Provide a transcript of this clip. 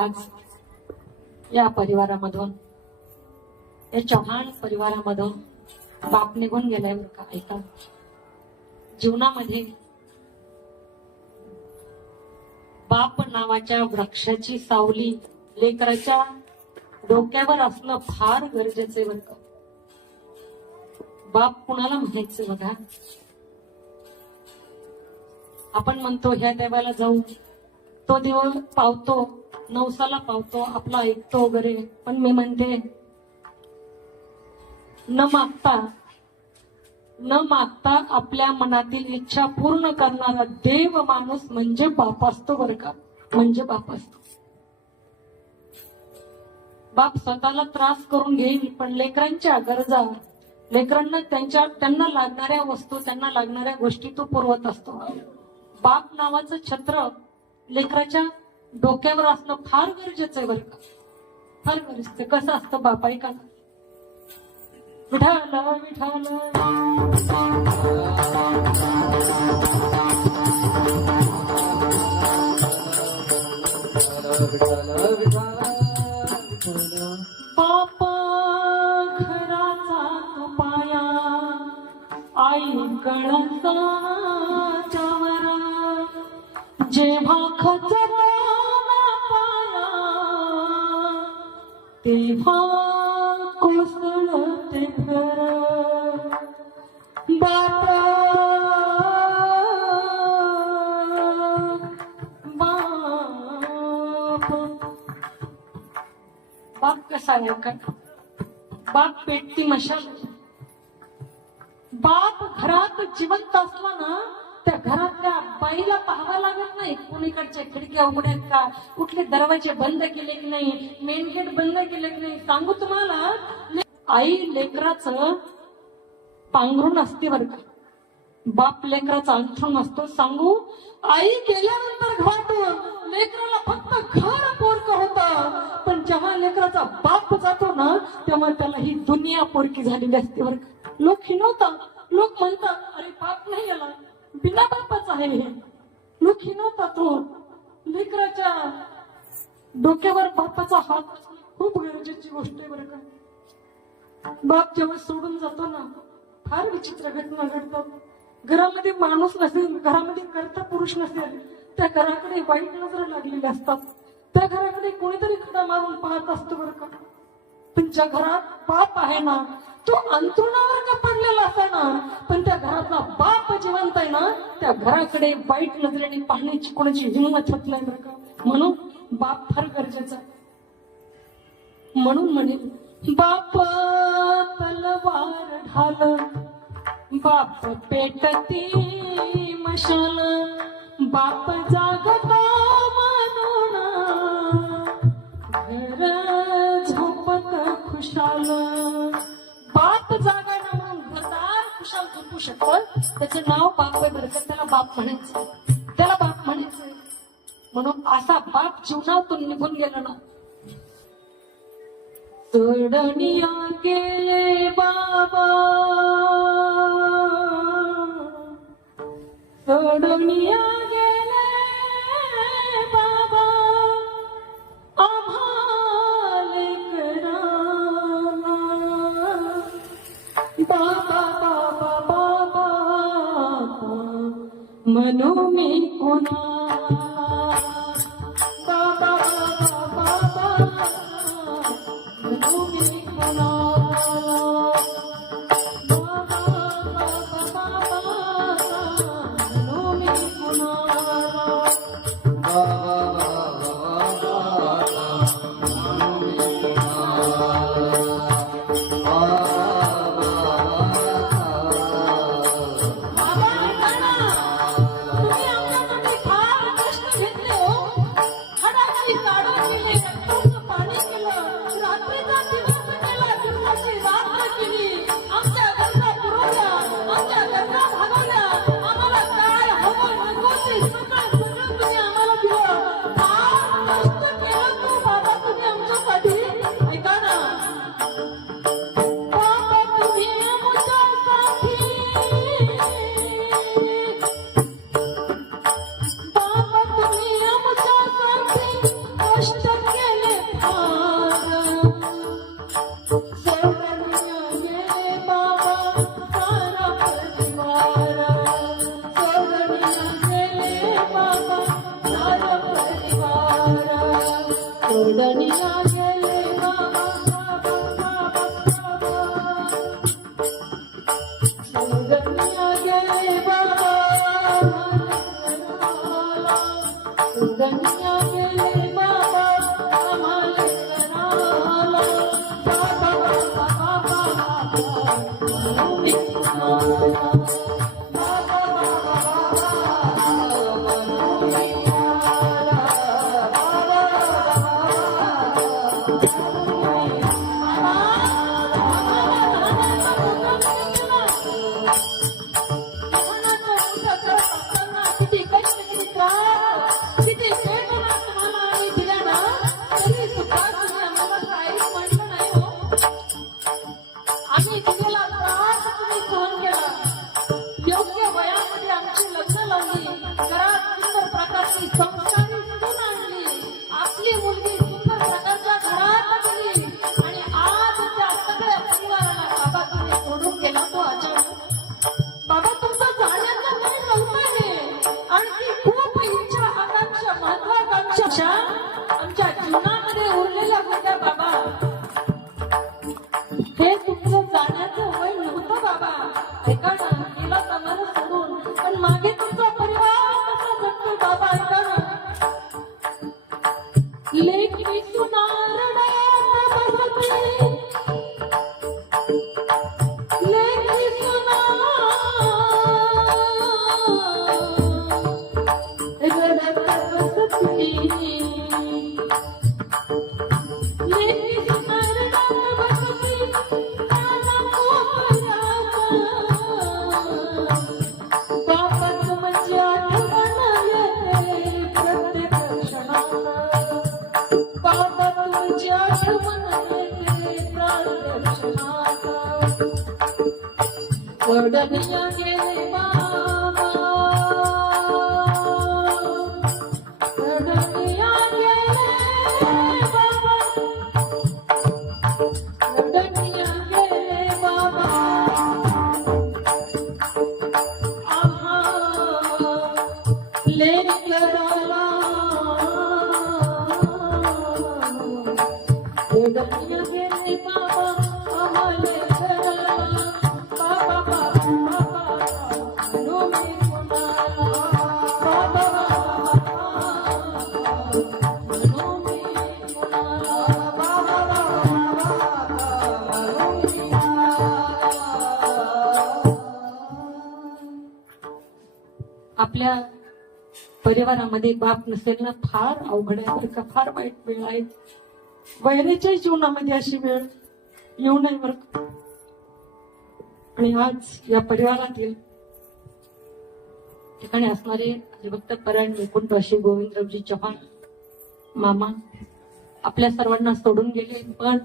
आज या परिवारामधून या चव्हाण परिवारामधून बाप निघून गेलाय बरं का ऐका. जीवनामध्ये बाप नावाच्या वृक्षाची सावली लेकराच्या डोक्यावर असणं फार गरजेचं आहे बरं का. बाप कुणाला म्हणायचं बघा? आपण म्हणतो ह्या देवाला जाऊ. तो देव पावतो. नवसाला पावतो आपला ऐकतो वगैरे. पण मी म्हणते न मागता न मागता आपल्या मनातील इच्छा पूर्ण करणारा देव माणूस म्हणजे बाप असतो बरं का? म्हणजे बाप असतो. बाप स्वतःला त्रास करून घेईल पण लेकरांच्या गरजा लेकरांना त्यांच्या त्यांना लागणाऱ्या वस्तू त्यांना लागणाऱ्या गोष्टी तो पुरवत असतो. बाप नावाचं छत्र लेकराच्या डोक्यावर असणं फार गरजेचं आहे बरं का. फार गरजेचं कसं असतं बापा ऐका ना. विठाल विठाल. बापा घराचा पाया आई कणसाच्यावर जेव्हा खचत तेव्हा कोसळते घर बाप बाप कसा आहे? बाप पेटती मशाल. बाप घरात जिवंत असला ना घरातल्या बाईला पाहावं लागत नाही. कुणीकडच्या खिडक्या उघड्या का? कुठले दरवाजे बंद केले की नाही? मेन गेट बंद केले की नाही? सांगू तुम्हाला ले- आई लेकराचं पांघरून असते बरं का. बाप लेकराचा अंथरूण असतो. सांगू आई गेल्यानंतर घाट लेकराला फक्त घर पोरक होत. पण जेव्हा लेकराचा बाप जातो ना तेव्हा त्याला ही दुनिया पोरकी झालेली असते बरं का. लोक हिनवतात लोक म्हणतात अरे बाप नाही आला. बिना आहे हे. लोक हिनवतात तो. लेकराच्या डोक्यावर बापाचा हात खूप गरजेची गोष्ट आहे बरं का. बाप जेव्हा सोडून जातो ना फार विचित्र घटना घडतात. घरामध्ये माणूस नसेल घरामध्ये करता पुरुष नसेल त्या घराकडे वाईट नजर लागलेले असतात. त्या घराकडे कोणीतरी खडा मारून पाहत असतो बरं का. तुमच्या घरात बाप आहे ना तो अंतरुणावर का पडलेला असा ना पण त्या घरातला बाप जिवंत आहे ना त्या घराकडे वाईट नजरेने पाहण्याची कोणाची हिंमत होत नाही बरं का? म्हणून बाप फार गरजेचा म्हणून म्हणेल बाप तलवार ढाल. बाप पेटती मशाल. बाप जागता शकत त्याचं नाव बाप आहे बरं का त्याला बाप म्हणायचं. त्याला बाप म्हणायचं. म्हणून असा बाप जीवनातून निघून गेला ना. सोडनिया गेले बाबा. सोडनिया म्हणू मी कोणा बाबा बाबा చూడని Thank you. बाबा असताना लेखी सुनार Thank you. Word of the आपल्या परिवारामध्ये बाप नसेल ना फार अवघड आहे फार वाईट वेळ आहे. वयनेच्या जीवनामध्ये अशी वेळ येऊ नये बरं आणि आज या परिवारातील ठिकाणी असणारे हरिभक्त परायण मुकुंदराशी गोविंदरावजी चव्हाण मामा आपल्या सर्वांना सोडून गेले पण